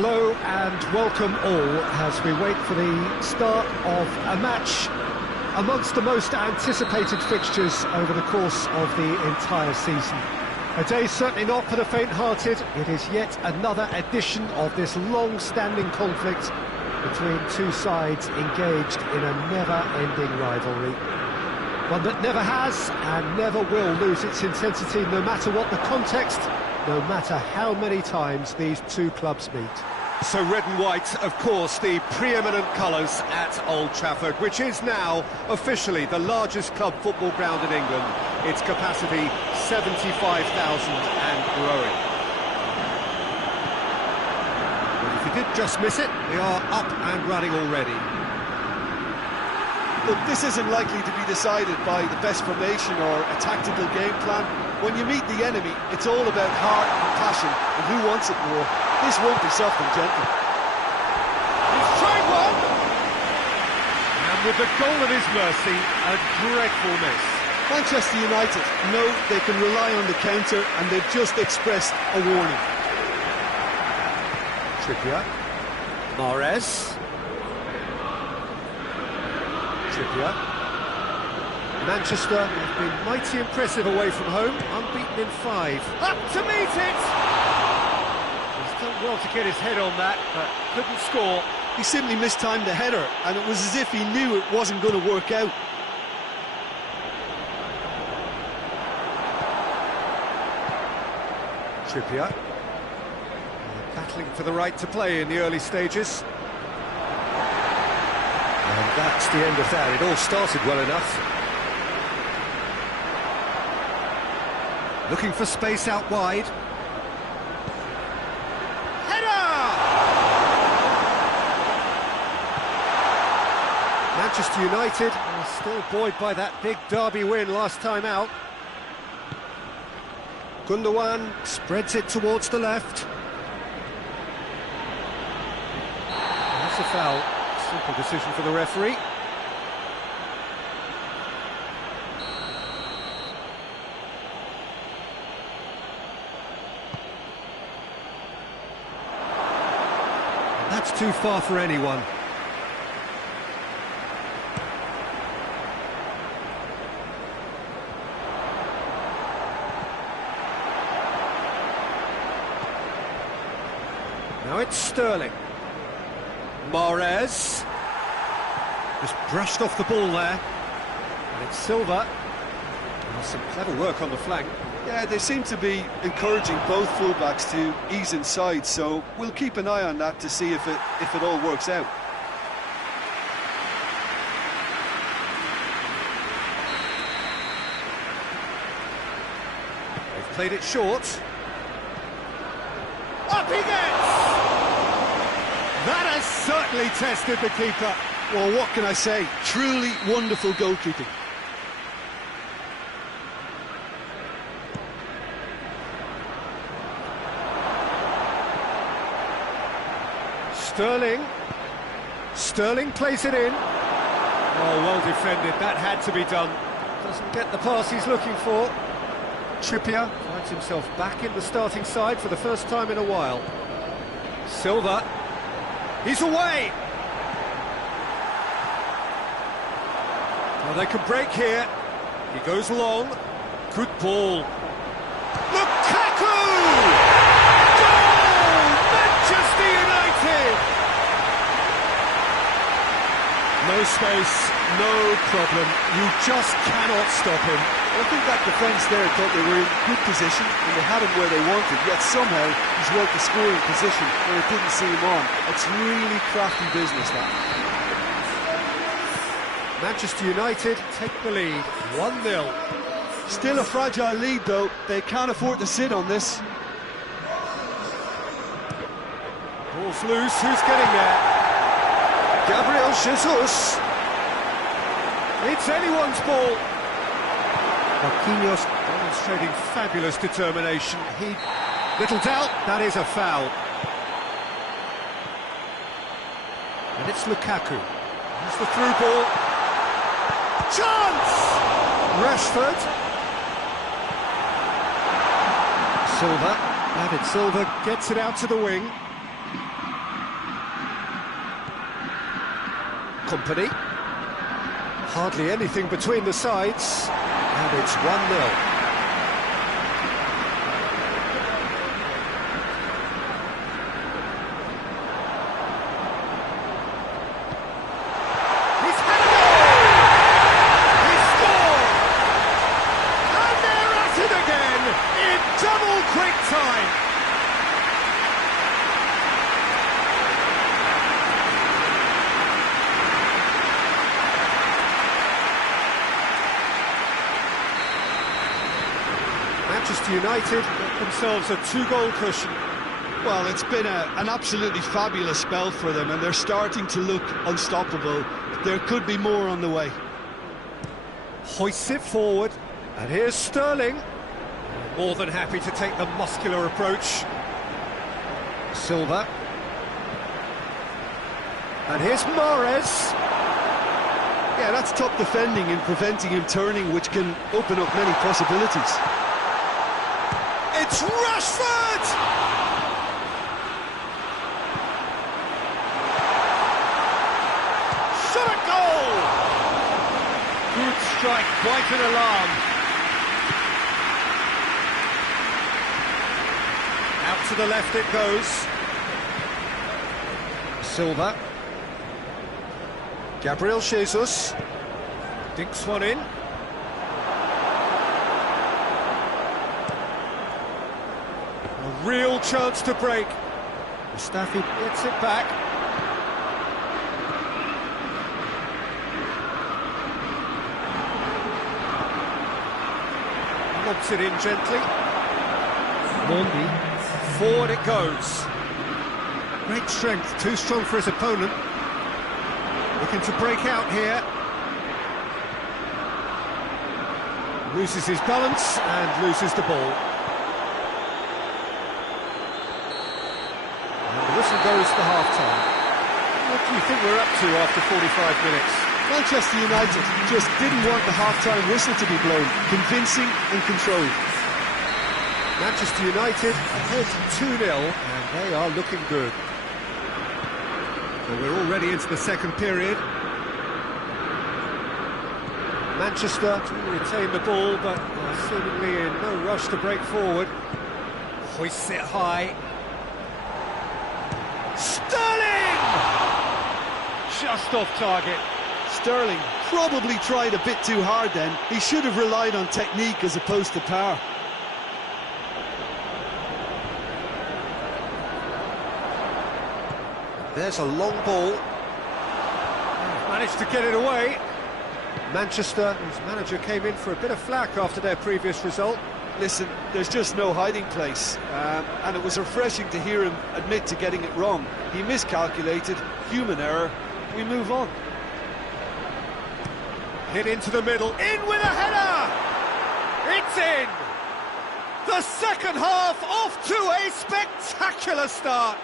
Hello and welcome all as we wait for the start of a match amongst the most anticipated fixtures over the course of the entire season. A day certainly not for the faint-hearted. It is yet another edition of this long-standing conflict between two sides engaged in a never-ending rivalry. One that never has and never will lose its intensity, no matter what the context, no matter how many times these two clubs meet. So red and white, of course, the preeminent colours at Old Trafford, which is now officially the largest club football ground in England. Its capacity, 75,000 and growing. Well, if you did just miss it, we are up and running already. Look, this isn't likely to be decided by the best formation or a tactical game plan. When you meet the enemy, it's all about heart and passion and who wants it more. This won't be soft and gentle. He's tried one! And with the goal at his mercy, a dreadful miss. Manchester United know they can rely on the counter and they've just expressed a warning. Trippier. Mahrez. Trippier. Manchester have been mighty impressive away from home, unbeaten in 5. Up to meet it! He's done well to get his head on that, but couldn't score. He simply mistimed the header, and it was as if he knew it wasn't going to work out. Trippier. Battling for the right to play in the early stages. And that's the end of that. It all started well enough. Looking for space out wide. Header! Manchester United are still buoyed by that big derby win last time out. Gundogan spreads it towards the left. That's a foul. Simple decision for the referee. That's too far for anyone. Now it's Sterling. Mahrez. Just brushed off the ball there. And it's Silva. Well, some clever work on the flank. Yeah, they seem to be encouraging both fullbacks to ease inside, so we'll keep an eye on that to see if it all works out. They've played it short. Up he gets! That has certainly tested the keeper. Well, what can I say? Truly wonderful goalkeeping. Sterling plays it in. Oh, well defended, that had to be done. Doesn't get the pass he's looking for. Trippier finds himself back in the starting side for the first time in a while. Silva, he's away! Well, they can break here. He goes long. Good ball. Lukaku! Goal! Manchester United! No space, no problem. You just cannot stop him. I think that defence there thought they were in good position and they had him where they wanted, yet somehow he's worked the scoring position where it didn't see him on. It's really crafty business, that. Manchester United take the lead, 1-0. Still a fragile lead, though. They can't afford to sit on this. Ball's loose, who's getting there? Gabriel Jesus. It's anyone's ball. Marquinhos demonstrating fabulous determination. Little doubt, that is a foul. And it's Lukaku. That's the through ball. Chance! Rashford. Silva. David Silva gets it out to the wing. company. Hardly anything between the sides, and it's 1-0. Double quick time. Manchester United got themselves a 2-goal cushion. Well, it's been an absolutely fabulous spell for them, and they're starting to look unstoppable. There could be more on the way. Hoists it forward, and here's Sterling. More than happy to take the muscular approach. Silva. And here's Mahrez. Yeah, that's top defending and preventing him turning, which can open up many possibilities. It's Rashford! Shot at goal! Good strike, quite an alarm. Out to the left it goes. Silva. Gabriel Jesus. Dinks one in. A real chance to break. Mustafi gets it back. Lobs it in gently. Mondi. Forward it goes. Great strength, too strong for his opponent. Looking to break out here. Loses his balance and loses the ball. And the whistle goes for half-time. What do you think we're up to after 45 minutes? Manchester United just didn't want the half-time whistle to be blown. Convincing and controlled. Manchester United ahead 2-0, and they are looking good. So we're already into the second period. Manchester to retain the ball, but seemingly in no rush to break forward. Hoists it high. Sterling! Just off target. Sterling probably tried a bit too hard then. He should have relied on technique as opposed to power. There's a long ball. Managed to get it away. Manchester, whose manager came in for a bit of flack after their previous result. Listen, there's just no hiding place, and it was refreshing to hear him admit to getting it wrong. He miscalculated, human error, we move on. Hit into the middle, in with a header! It's in! The second half off to a spectacular start.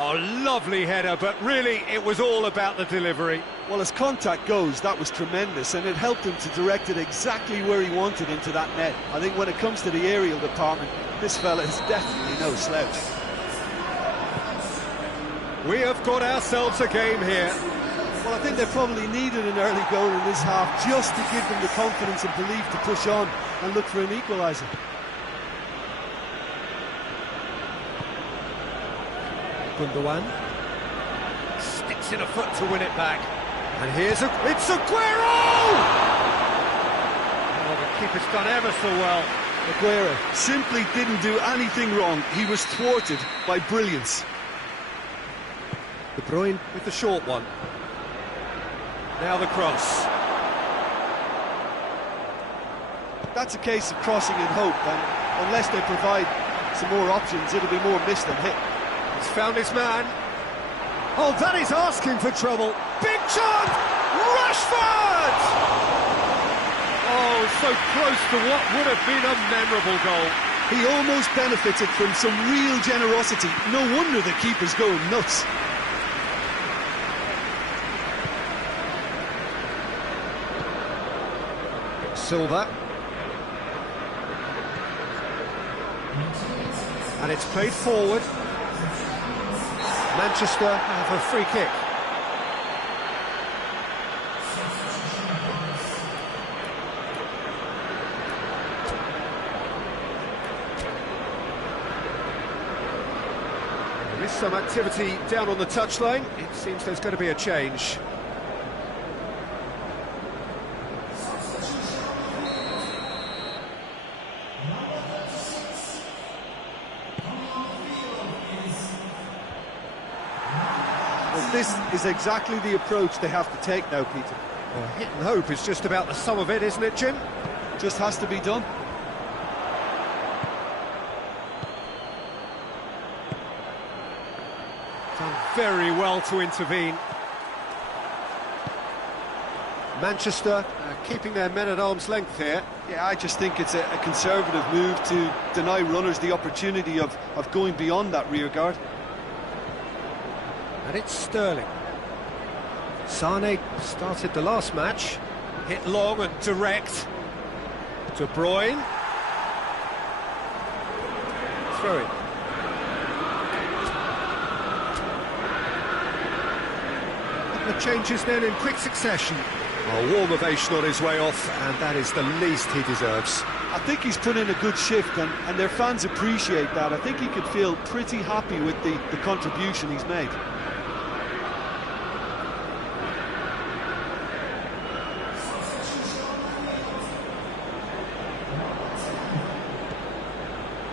Oh, lovely header, but really it was all about the delivery. Well, as contact goes, that was tremendous, and it helped him to direct it exactly where he wanted into that net. I think when it comes to the aerial department, this fella is definitely no slouch. We have got ourselves a game here. Well, I think they probably needed an early goal in this half just to give them the confidence and belief to push on and look for an equaliser. Gundogan sticks in a foot to win it back, and it's Aguero! Oh, the keeper's done ever so well. Aguero simply didn't do anything wrong. He was thwarted by brilliance. De Bruyne with the short one. Now the cross. That's a case of crossing in hope, and unless they provide some more options, it'll be more missed than hit. He's found his man. Oh, that is asking for trouble. Big chance! Rashford! Oh, so close to what would have been a memorable goal. He almost benefited from some real generosity. No wonder the keeper's going nuts. Silva. And it's played forward. Manchester have a free kick. some activity down on the touchline. It seems there's going to be a change. Well, this is exactly the approach they have to take now, Peter. Well, hit and hope is just about the sum of it, isn't it, Jim? Just has to be done. Done very well to intervene. Manchester keeping their men at arm's length here. Yeah, I just think it's a conservative move to deny runners the opportunity of going beyond that rear guard. And it's Sterling. Sane started the last match. Hit long and direct. De Bruyne. Throw it. The changes then in quick succession. A warm ovation on his way off, and that is the least he deserves. I think he's put in a good shift, and their fans appreciate that. I think he could feel pretty happy with the contribution he's made.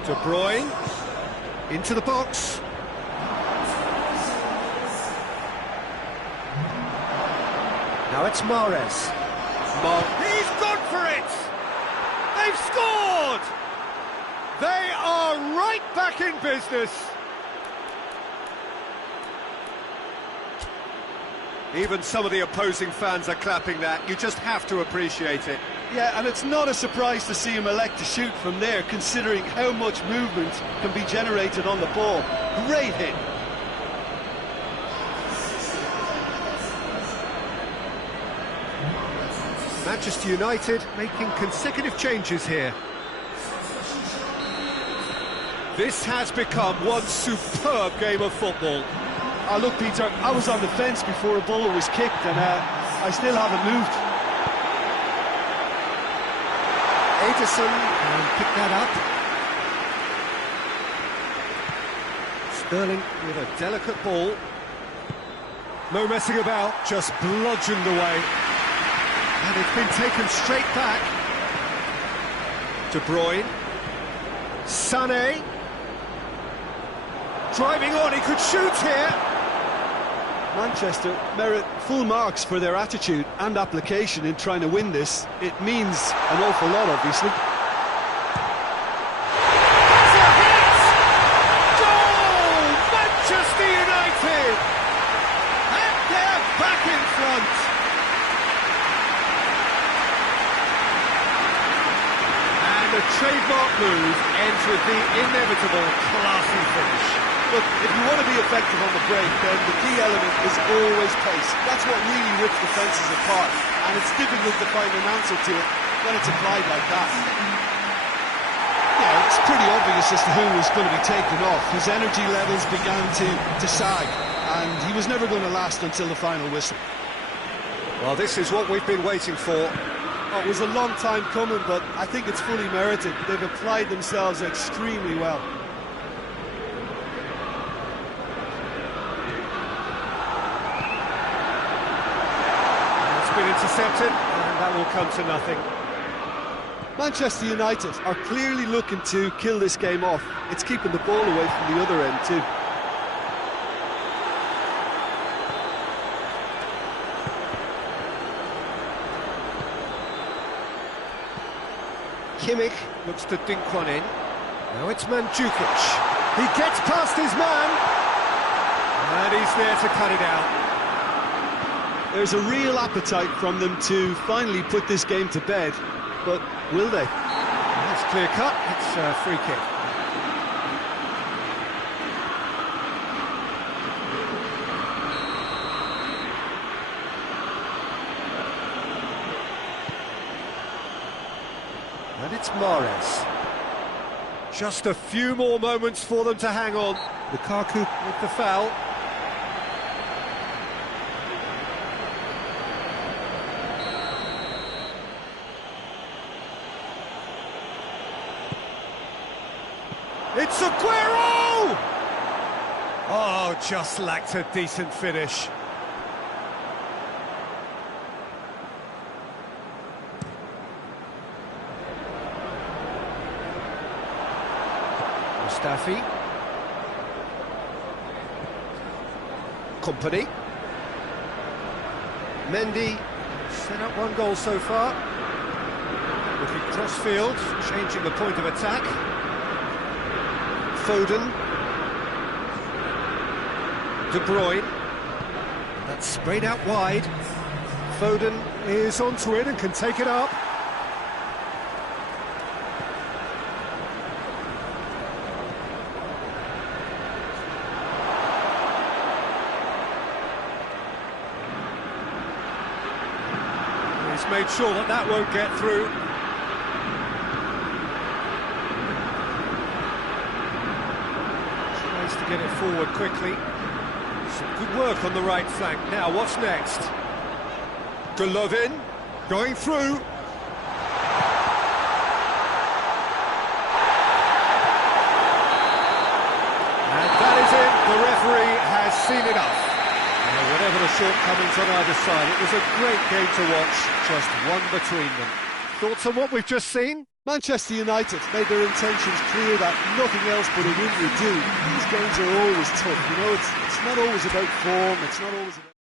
De Bruyne into the box. Now it's Mahrez. He's gone for it! They've scored! They are right back in business. Even some of the opposing fans are clapping that. You just have to appreciate it. Yeah, and it's not a surprise to see him elect to shoot from there, considering how much movement can be generated on the ball. Great hit. Manchester United making consecutive changes here. This has become one superb game of football. Oh, look, Peter, I was on the fence before a ball was kicked, and I still haven't moved. Ederson can pick that up. Sterling with a delicate ball. No messing about, just bludgeoned away. And it's been taken straight back. De Bruyne. Sané. Driving on, he could shoot here. Manchester merit full marks for their attitude and application in trying to win this. It means an awful lot, obviously. That's a hit! Goal! Manchester United! And they're back in front. And the trademark move ends with the inevitable classy finish. Look, if you want to be effective on the break, then the key element is always pace. That's what really rips defences apart, and it's difficult to find an answer to it when it's applied like that. Yeah, it's pretty obvious as to who was going to be taken off. His energy levels began to sag, and he was never going to last until the final whistle. Well, this is what we've been waiting for. Oh, it was a long time coming, but I think it's fully merited. They've applied themselves extremely well. Been intercepted, and that will come to nothing. Manchester United are clearly looking to kill this game off. It's keeping the ball away from the other end too. Kimmich looks to dink one in. Now it's Mandzukic. He gets past his man, and he's there to cut it out. There's a real appetite from them to finally put this game to bed, but will they? That's clear cut, it's a free kick. And it's Mahrez. Just a few more moments for them to hang on. Lukaku with the foul. It's Aguero! Oh, just lacked a decent finish. Mustafi. Company. Mendy set up one goal so far. Looking cross-field, changing the point of attack. Foden. De Bruyne. That's sprayed out wide. Foden is onto it and can take it up. He's made sure that that won't get through. Tries to get it forward quickly. Some good work on the right flank. Now, what's next? Golovin going through. And that is it. The referee has seen enough. Whatever the shortcomings on either side, it was a great game to watch, just one between them. Thoughts on what we've just seen? Manchester United made their intentions clear that nothing else but a win would do. These games are always tough, you know, it's not always about form, it's not always about...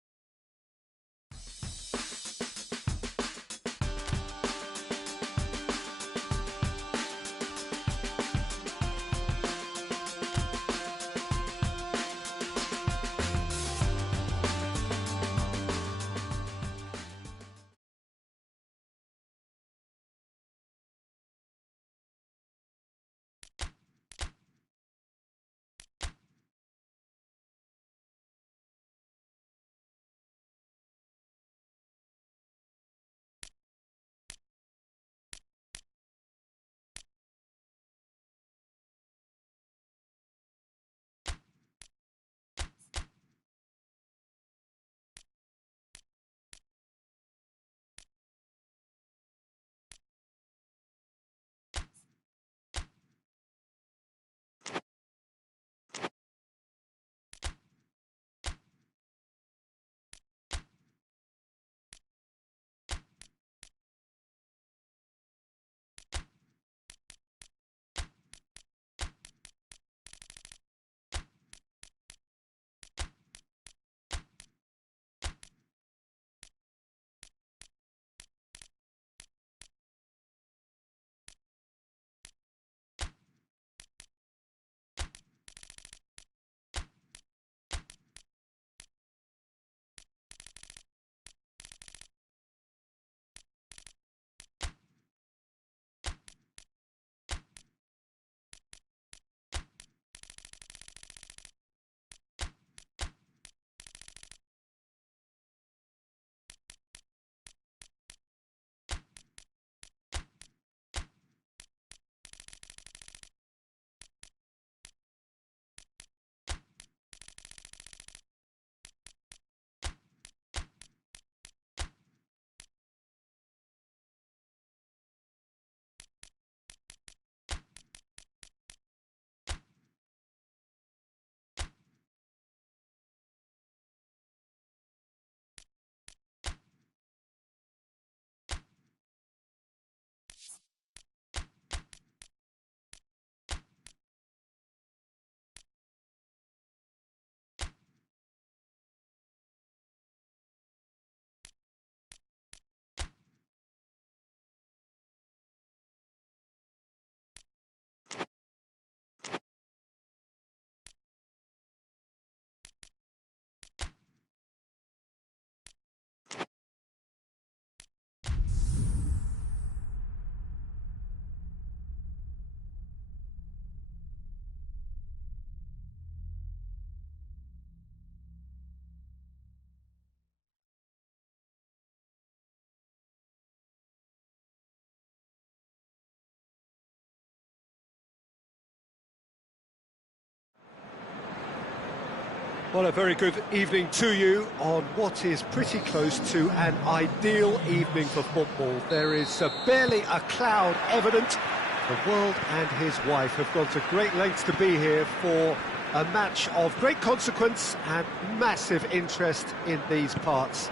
Well, a very good evening to you on what is pretty close to an ideal evening for football. There is barely a cloud evident. The world and his wife have gone to great lengths to be here for a match of great consequence and massive interest in these parts.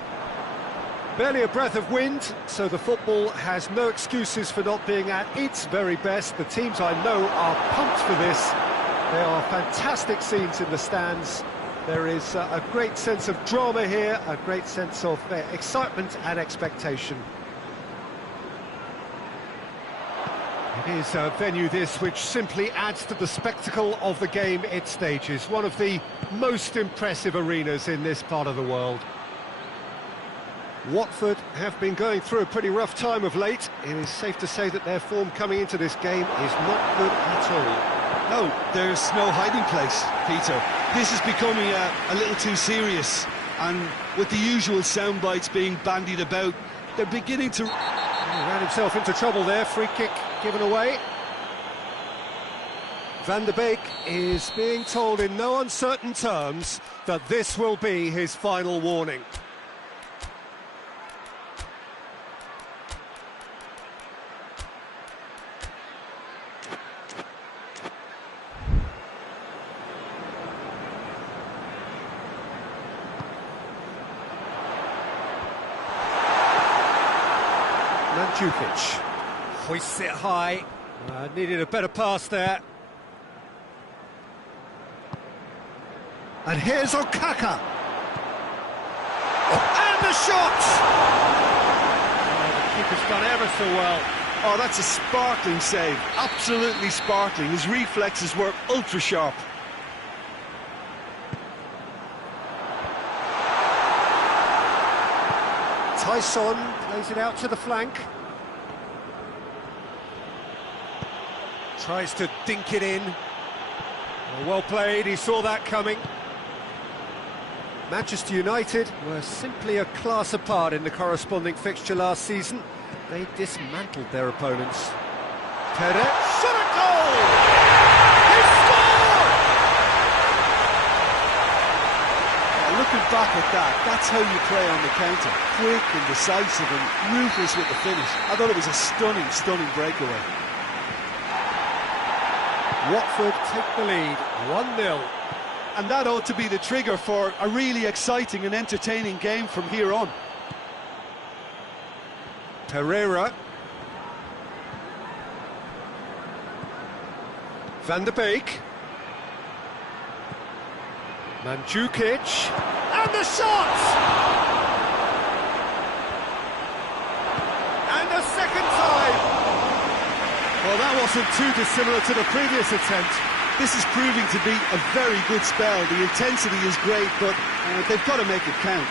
Barely a breath of wind, so the football has no excuses for not being at its very best. The teams I know are pumped for this. There are fantastic scenes in the stands. There is a great sense of drama here, a great sense of excitement and expectation. It is a venue this which simply adds to the spectacle of the game it stages. One of the most impressive arenas in this part of the world. Watford have been going through a pretty rough time of late. It is safe to say that their form coming into this game is not good at all. No, there's no hiding place, Peter. This is becoming a little too serious, and with the usual sound bites being bandied about, they're beginning to... He ran himself into trouble there, free kick given away. Van der Beek is being told in no uncertain terms that this will be his final warning. Mandzukic hoists it high. Needed a better pass there. And here's Okaka. And the shot! The keeper's done ever so well. Oh, that's a sparkling save. Absolutely sparkling. His reflexes were ultra sharp. Tyson plays it out to the flank. Tries to dink it in. Well played, he saw that coming. Manchester United were simply a class apart in the corresponding fixture last season. They dismantled their opponents. Perez, shot a goal! He scored! Looking back at that, that's how you play on the counter. Quick and decisive and ruthless with the finish. I thought it was a stunning, stunning breakaway. Watford take the lead, 1-0. And that ought to be the trigger for a really exciting and entertaining game from here on. Pereira. Van der Beek. Mandzukic. And the shot! And a second time! Well, that wasn't too dissimilar to the previous attempt. This is proving to be a very good spell. The intensity is great, but they've got to make it count.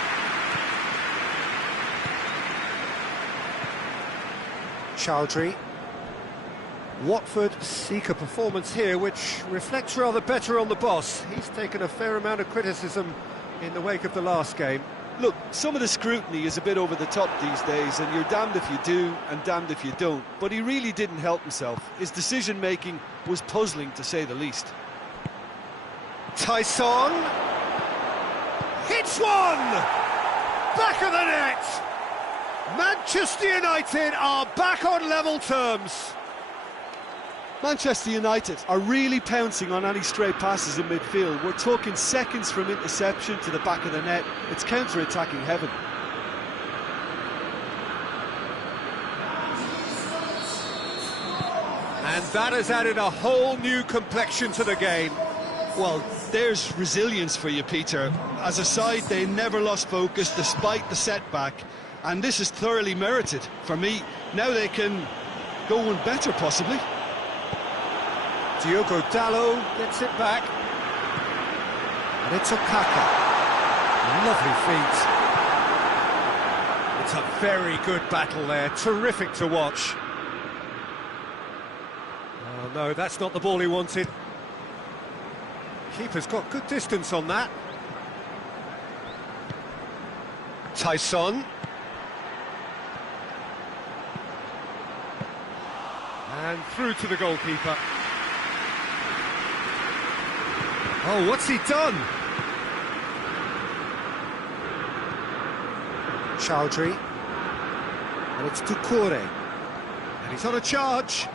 Chowdhury. Watford seek a performance here which reflects rather better on the boss. He's taken a fair amount of criticism in the wake of the last game. Look, some of the scrutiny is a bit over the top these days, and you're damned if you do and damned if you don't. But he really didn't help himself. His decision-making was puzzling, to say the least. Tyson hits one! Back of the net! Manchester United are back on level terms. Manchester United are really pouncing on any stray passes in midfield. We're talking seconds from interception to the back of the net. It's counter-attacking heaven. And that has added a whole new complexion to the game. Well, there's resilience for you, Peter. As a side, they never lost focus despite the setback, and this is thoroughly merited. For me, now they can go one better, possibly. Diogo Dalot gets it back. And it's Okaka. Lovely feet. It's a very good battle there, terrific to watch. Oh no, that's not the ball he wanted. Keeper's got good distance on that. Tyson. And through to the goalkeeper. Oh, what's he done? Chowdhury. And it's Doucouré. And he's on a charge.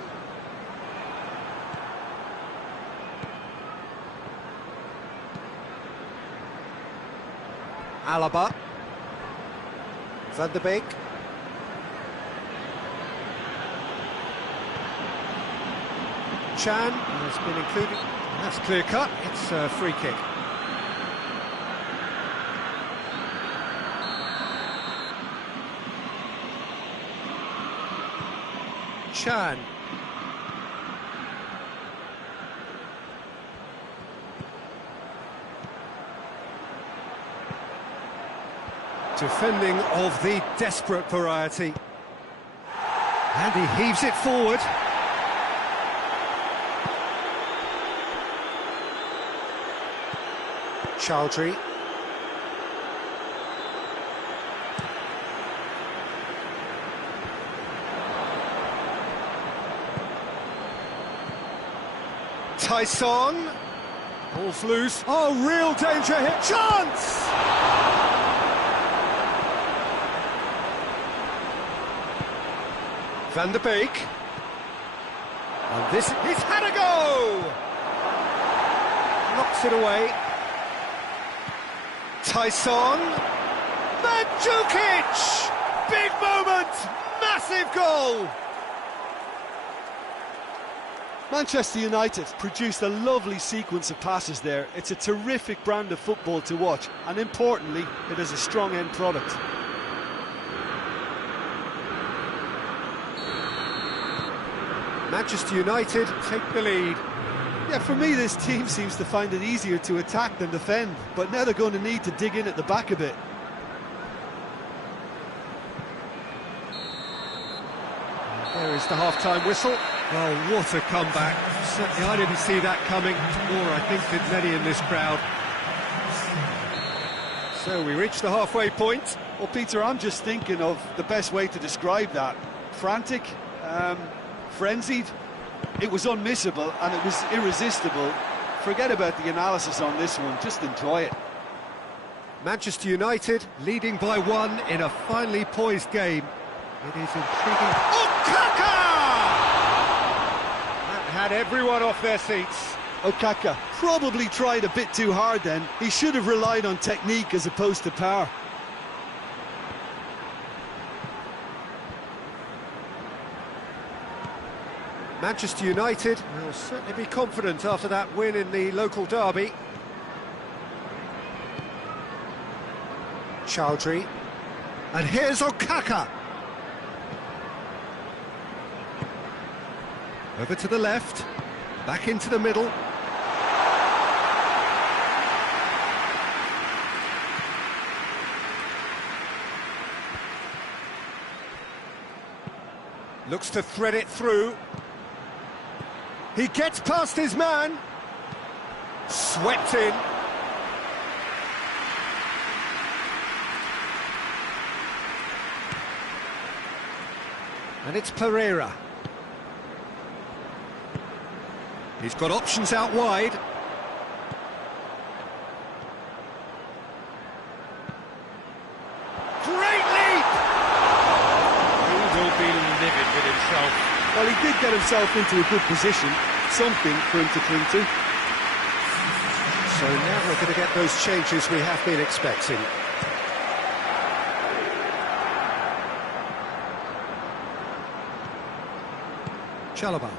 Alaba. Van der Beek. Chan has been included. That's clear cut. It's a free kick. Chan. Defending of the desperate variety. And he heaves it forward. Chowdhury. Tyson. Ball's loose. Oh, real danger here. Chance! Van der Beek. And this, he's had a go! Knocks it away. Tyson. Mandzukic! Big moment! Massive goal! Manchester United produced a lovely sequence of passes there. It's a terrific brand of football to watch, and importantly, it is a strong end product. Manchester United take the lead. Yeah, for me, this team seems to find it easier to attack than defend, but now they're going to need to dig in at the back a bit. There is the half-time whistle. Well, what a comeback. Certainly I didn't see that coming, nor I think did many in this crowd. So we reach the halfway point. Well, Peter, I'm just thinking of the best way to describe that. Frantic, frenzied. It was unmissable and it was irresistible. Forget about the analysis on this one, just enjoy it. Manchester United leading by 1 in a finely poised game. It is intriguing. Okaka! That had everyone off their seats. Okaka probably tried a bit too hard then. He should have relied on technique as opposed to power. Manchester United will certainly be confident after that win in the local derby. Chowdhury. And here's Okaka. Over to the left. Back into the middle. Looks to thread it through. He gets past his man. Swept in. And it's Pereira. He's got options out wide. Great leap! He will be livid with himself. Well, he did get himself into a good position, something for him to cling to. So now we're going to get those changes we have been expecting. Chalobah.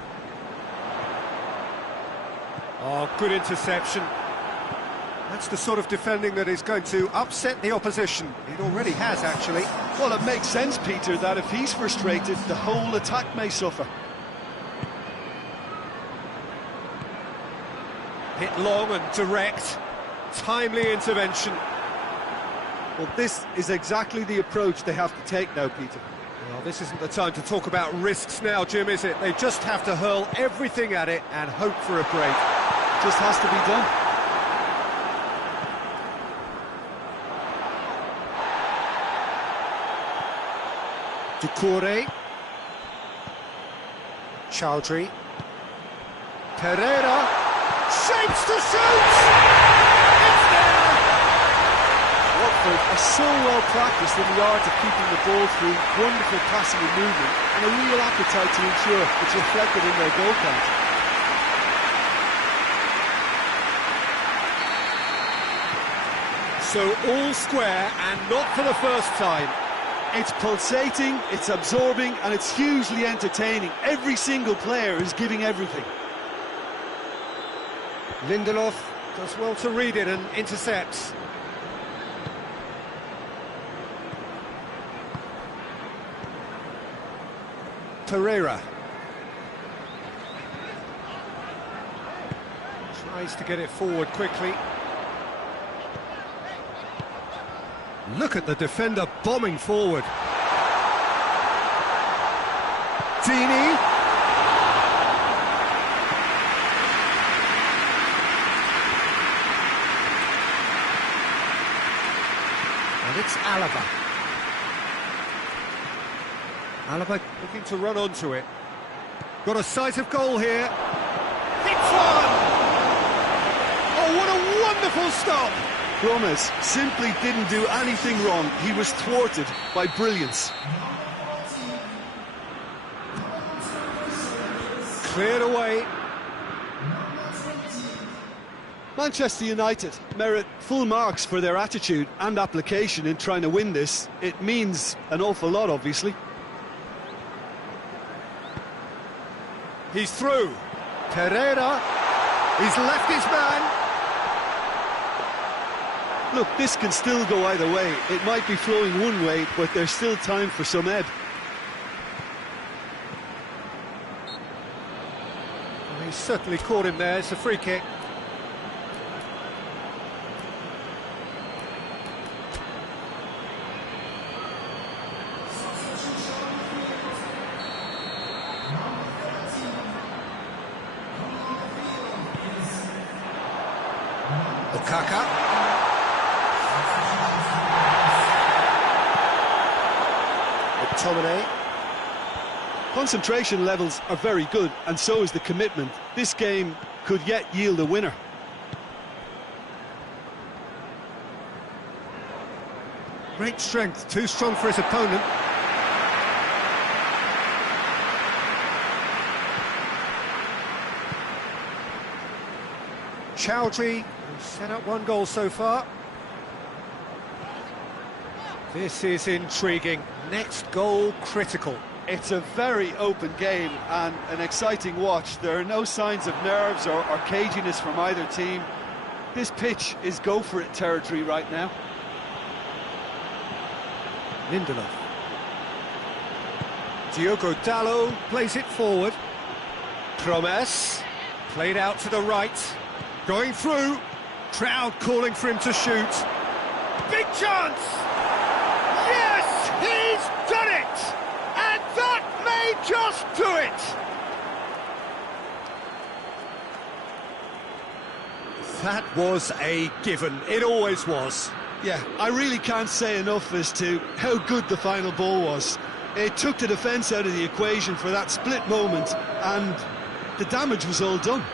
Oh, good interception. That's the sort of defending that is going to upset the opposition. It already has, actually. Well, it makes sense, Peter, that if he's frustrated, the whole attack may suffer. Hit long and direct. Timely intervention. Well, this is exactly the approach they have to take now, Peter. Well, this isn't the time to talk about risks now, Jim, is it? They just have to hurl everything at it and hope for a break. Just has to be done. Doucouré. Chowdhury. Pereira. Shapes to shoot! It's there! Watford are so well practiced in the art of keeping the ball through wonderful passing and movement, and a real appetite to ensure it's reflected in their goal count. So all square, and not for the first time. It's pulsating, it's absorbing, and it's hugely entertaining. Every single player is giving everything. Lindelof does well to read it and intercepts. Pereira tries to get it forward quickly. Look at the defender bombing forward. Dini. And it's Alaba. Alaba Looking to run onto it. got a sight of goal here. Hits one! Oh, what a wonderful stop! Gomez simply didn't do anything wrong. He was thwarted by brilliance. Cleared away. Manchester United merit full marks for their attitude and application in trying to win this. It means an awful lot, obviously. He's through. Pereira, he's left his man. Look, this can still go either way. It might be flowing one way, but there's still time for some ebb. Well, he's certainly caught him there. It's a free kick. Okaka. McTominay. Concentration levels are very good, and so is the commitment. This game could yet yield a winner. Great strength, too strong for his opponent. Chowdhury set up one goal so far. This is intriguing. Next goal critical. It's a very open game and an exciting watch. There are no signs of nerves or caginess from either team. This pitch is go-for-it territory right now. Lindelof. Diogo Dalot plays it forward. Promes played out to the right. Going through. Crowd calling for him to shoot. Big chance! Yes, he's done it! And that may just do it! That was a given. It always was. Yeah, I really can't say enough as to how good the final ball was. It took the defence out of the equation for that split moment, and the damage was all done.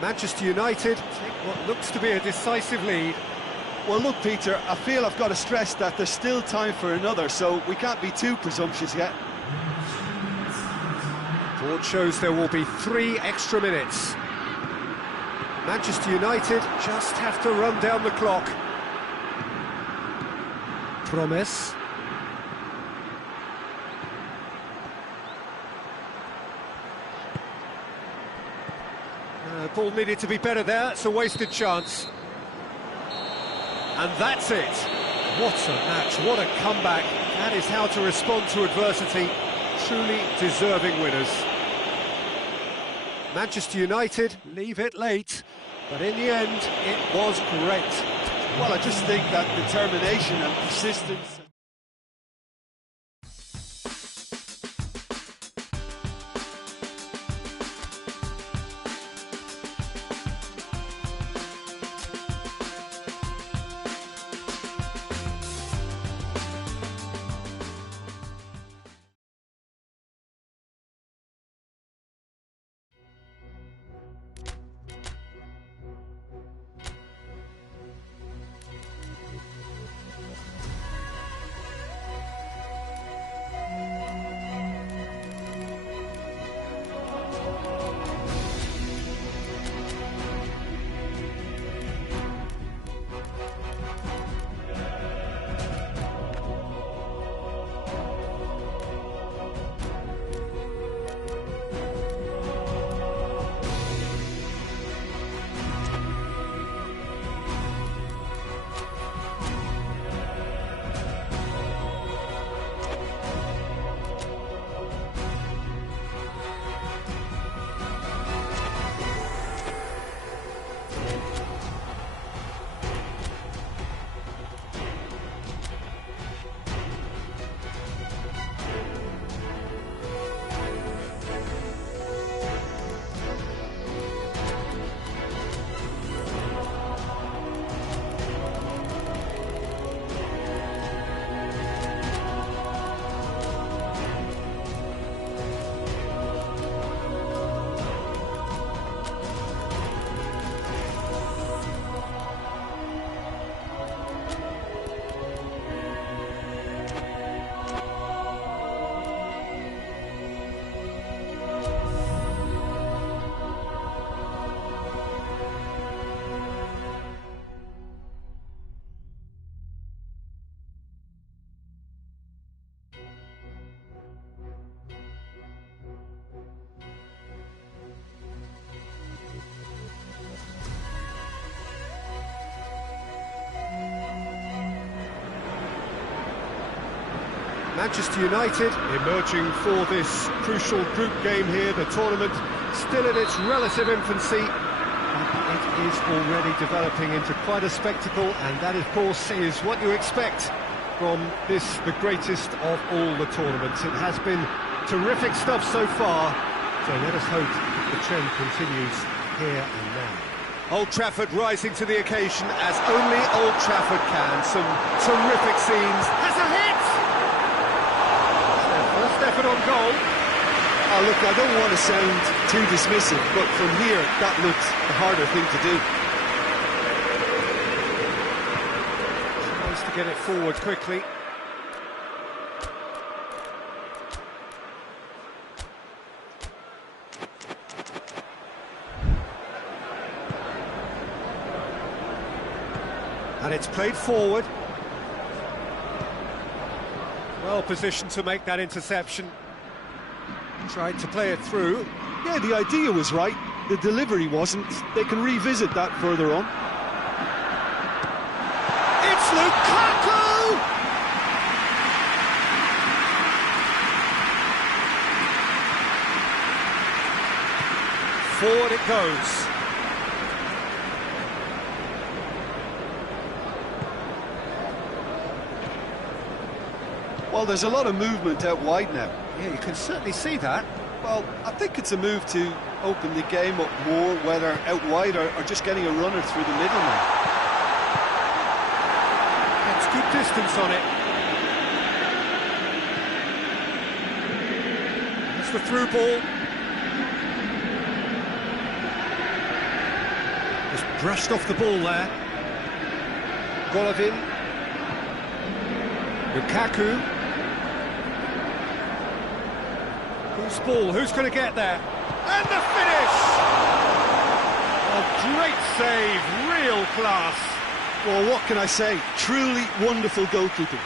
Manchester United take what looks to be a decisive lead. Well, look, Peter, I feel I've got to stress that there's still time for another, so we can't be too presumptuous yet. Board shows there will be 3 extra minutes. Manchester United just have to run down the clock. Promes. Ball needed to be better there. It's a wasted chance. And that's it. What a match, what a comeback. That is how to respond to adversity. Truly deserving winners. Manchester United leave it late, but in the end, it was great. Well, I just think that determination and persistence... Manchester United emerging for this crucial group game here. The tournament still in its relative infancy. It is already developing into quite a spectacle, and that, of course, is what you expect from this, the greatest of all the tournaments. It has been terrific stuff so far, so let us hope the trend continues here and now. Old Trafford rising to the occasion as only Old Trafford can. Some terrific scenes. Has a hit! Their first effort on goal. Oh, look, I don't want to sound too dismissive, but from here, that looks the harder thing to do. Tries to get it forward quickly. And it's played forward. Well positioned to make that interception. Tried to play it through. Yeah, the idea was right. The delivery wasn't. They can revisit that further on. It's Lukaku! Forward it goes. Well, there's a lot of movement out wide now. Yeah, you can certainly see that. Well, I think it's a move to open the game up more, whether out wide or just getting a runner through the middle now. Gets good distance on it. It's the through ball. Just brushed off the ball there. Golovin. Lukaku. Who's ball? Who's going to get there? And the finish! A great save, real class. Well, what can I say? Truly wonderful goalkeeping.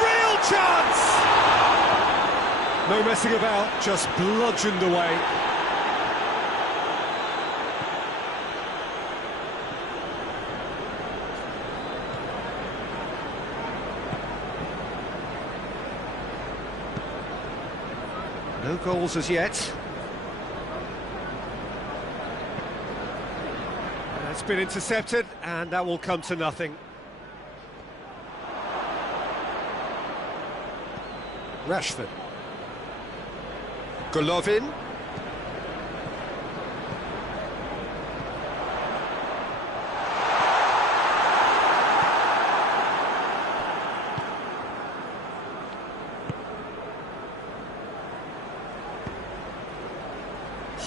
Real chance! No messing about, just bludgeoned away. No goals as yet. That's been intercepted, and that will come to nothing. Rashford. Golovin.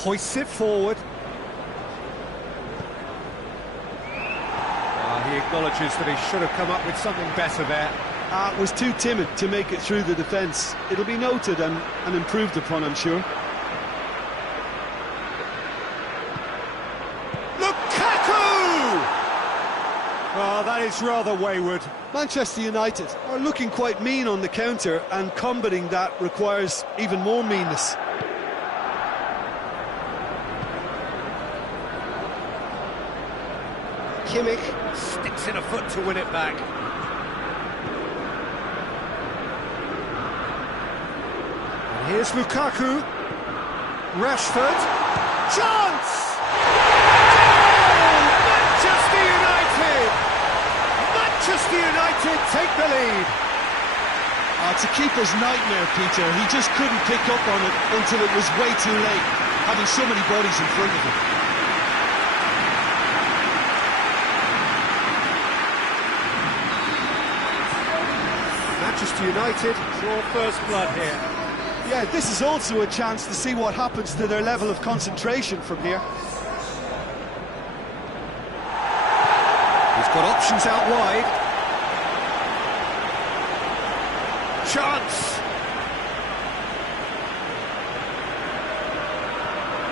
Hoists it forward. He acknowledges that he should have come up with something better there. Was too timid to make it through the defence. It'll be noted and improved upon, I'm sure. Lukaku! Oh, that is rather wayward. Manchester United are looking quite mean on the counter, and combating that requires even more meanness. Kimmich sticks in a foot to win it back. And here's Lukaku. Rashford. Chance! Goal! Manchester United! Manchester United take the lead. It's a keeper's nightmare, Peter. He just couldn't pick up on it until it was way too late, having so many bodies in front of him. Manchester United draw first blood here. Yeah, this is also a chance to see what happens to their level of concentration from here. He's got options out wide. Chance!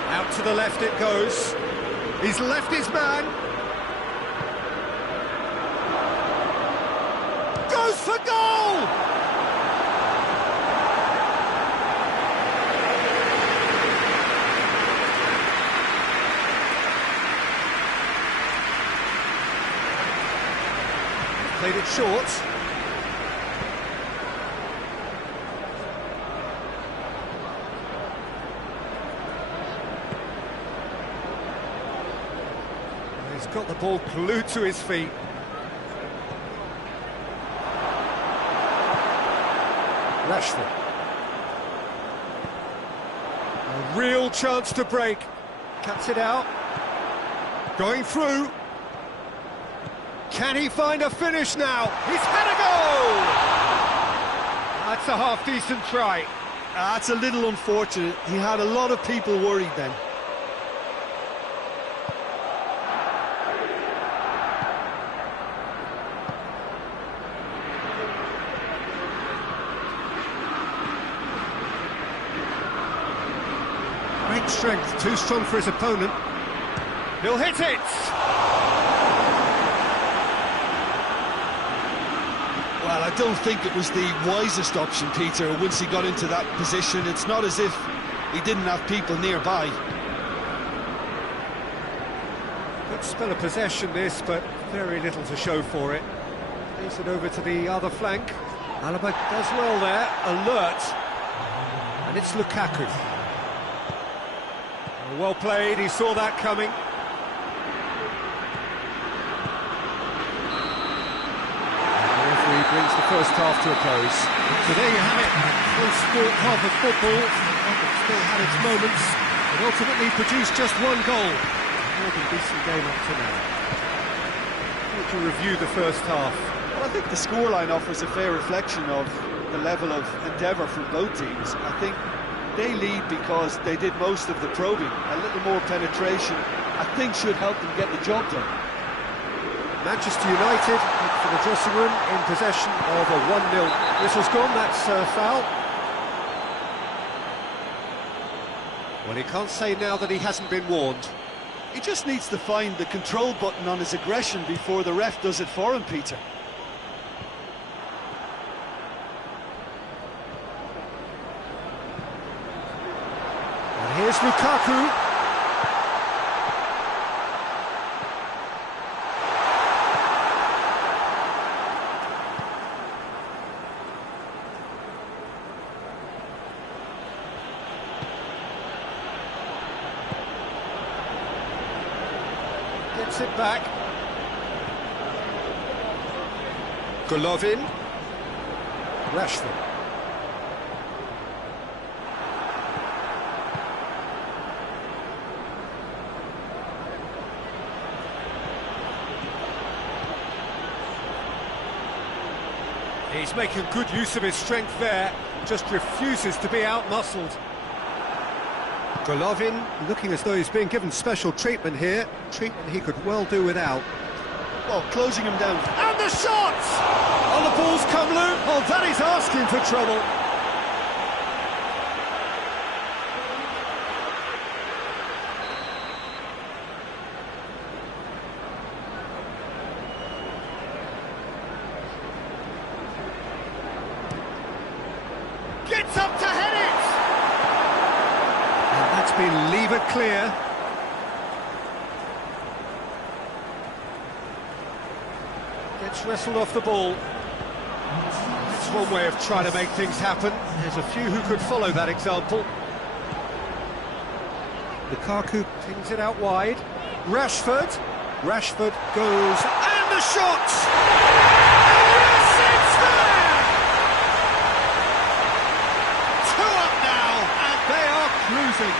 Out to the left it goes. He's left his man. Goes for goal! Played it short. He's got the ball glued to his feet. Rashford. A real chance to break. Cuts it out. Going through. Can he find a finish now? He's had a goal! That's a half-decent try. That's a little unfortunate. He had a lot of people worried then. Great strength, too strong for his opponent. He'll hit it! Well, I don't think it was the wisest option, Peter, once he got into that position. It's not as if he didn't have people nearby. Good spell of possession this, but very little to show for it. Plays it over to the other flank. Alaba does well there, alert. And it's Lukaku. Well played, he saw that coming. Brings the first half to a close. So there you have it, close sport half of football. It still had its moments, but ultimately produced just one goal. More than decent game up to now. How would you review the first half? Well, I think the scoreline offers a fair reflection of the level of endeavour from both teams. I think they lead because they did most of the probing. A little more penetration, I think, should help them get the job done. Manchester United for the dressing room in possession of a 1-0. Whistle's gone, that's a foul. Well, he can't say now that he hasn't been warned. He just needs to find the control button on his aggression before the ref does it for him, Peter. And here's Lukaku. Gets it back. Golovin. Rashford. He's making good use of his strength there, just refuses to be out-muscled. Golovin looking as though he's being given special treatment here, treatment he could well do without. Well, closing him down. And the shot! Oh, the ball's come loose. Oh, that is asking for trouble. Gets up to head it! And that's been levered clear. Gets wrestled off the ball. That's one way of trying to make things happen. There's a few who could follow that example. Lukaku pings it out wide. Rashford goes, and the shot! And yes, it's there! 2 up now, and they are cruising.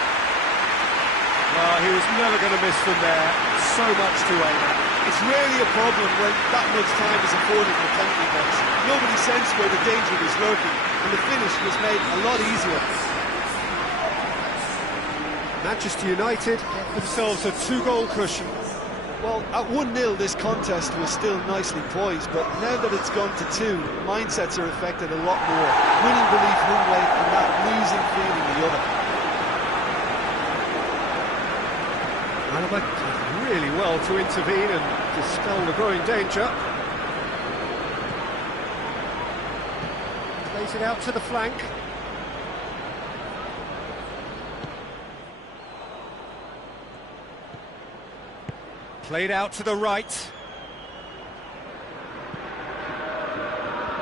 Well, he was never going to miss from there. So much to aim at. It's rarely a problem when that much time is afforded in the penalty box. Nobody sensed where the danger was lurking, and the finish was made a lot easier. Manchester United get themselves a 2-goal cushion. Well, at 1-0 this contest was still nicely poised, but now that it's gone to 2, mindsets are affected a lot more. Winning belief one way and that losing feeling the other. Alaba did really well to intervene and dispel the growing danger. Plays it out to the flank. Played out to the right.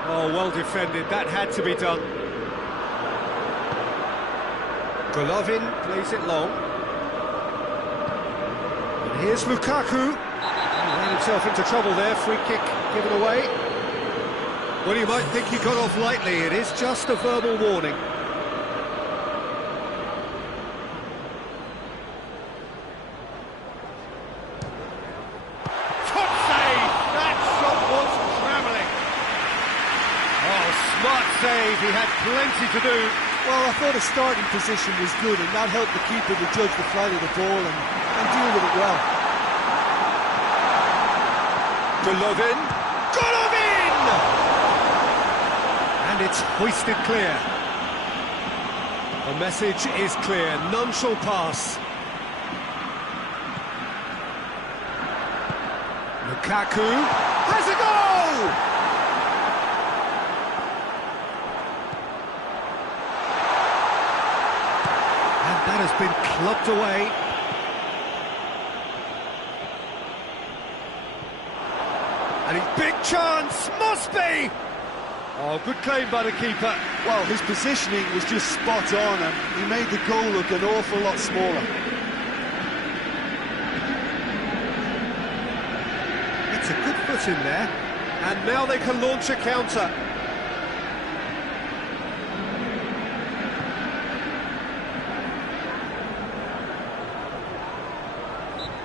Oh, well defended, that had to be done. Golovin plays it long. And here's Lukaku. He ran himself into trouble there, free kick given away. Well, you might think he got off lightly, it is just a verbal warning. Top save! That shot was travelling. Oh, smart save, he had plenty to do. Well, I thought his starting position was good, and that helped the keeper to judge the flight of the ball and deal with it well. Golovin! Golovin! And it's hoisted clear. The message is clear, none shall pass. Lukaku has a goal! That has been clubbed away. And his big chance, must be! Oh, good claim by the keeper. Well, his positioning was just spot on, and he made the goal look an awful lot smaller. It's a good foot in there. And now they can launch a counter.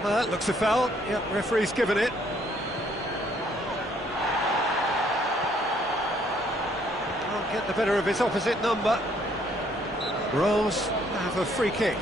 Well, that looks a foul. Yep, referee's given it. Can't get the better of his opposite number. Rose have a free kick.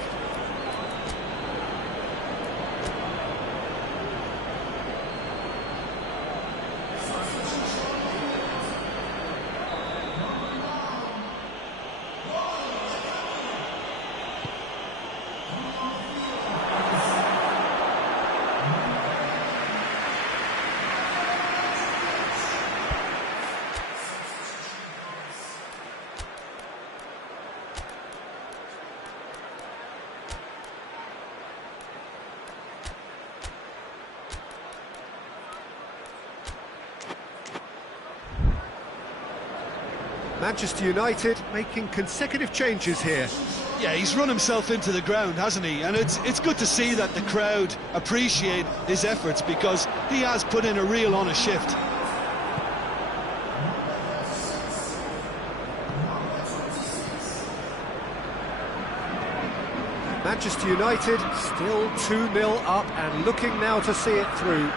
Manchester United making consecutive changes here. Yeah, he's run himself into the ground, hasn't he? And it's good to see that the crowd appreciate his efforts, because he has put in a real honest shift. Manchester United still 2-0 up and looking now to see it through.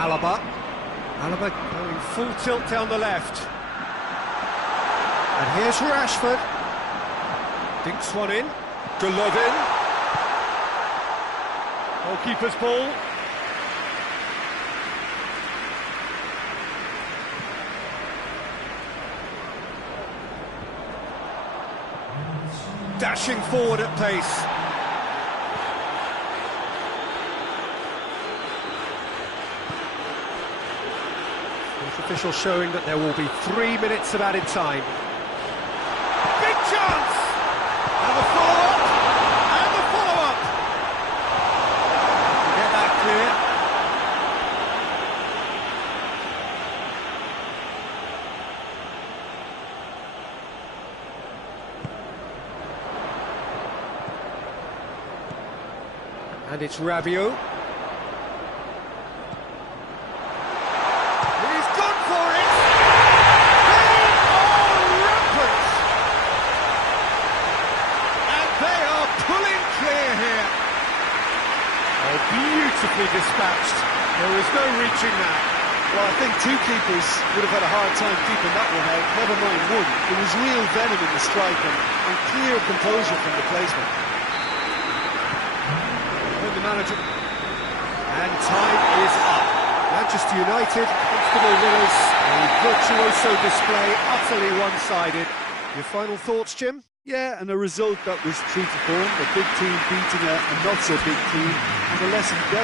Alaba going full tilt down the left. And here's Rashford. Dinks one in. Golovin. Goalkeeper's ball. Dashing forward at pace. Official showing that there will be 3 minutes of added time. Big chance! And the follow-up! And the follow-up! Get that clear. And it's Rabiot. Beautifully dispatched. There is no reaching that. Well, I think two keepers would have had a hard time keeping that one out, never mind one. There was real venom in the strike and clear composure from the placement. With the manager. And time is up. Manchester United, comfortable winners. A virtuoso display, utterly one-sided. Your final thoughts, Jim? Yeah, and a result that was true to form, a big team beating a not-so-big team, and a lesson to go.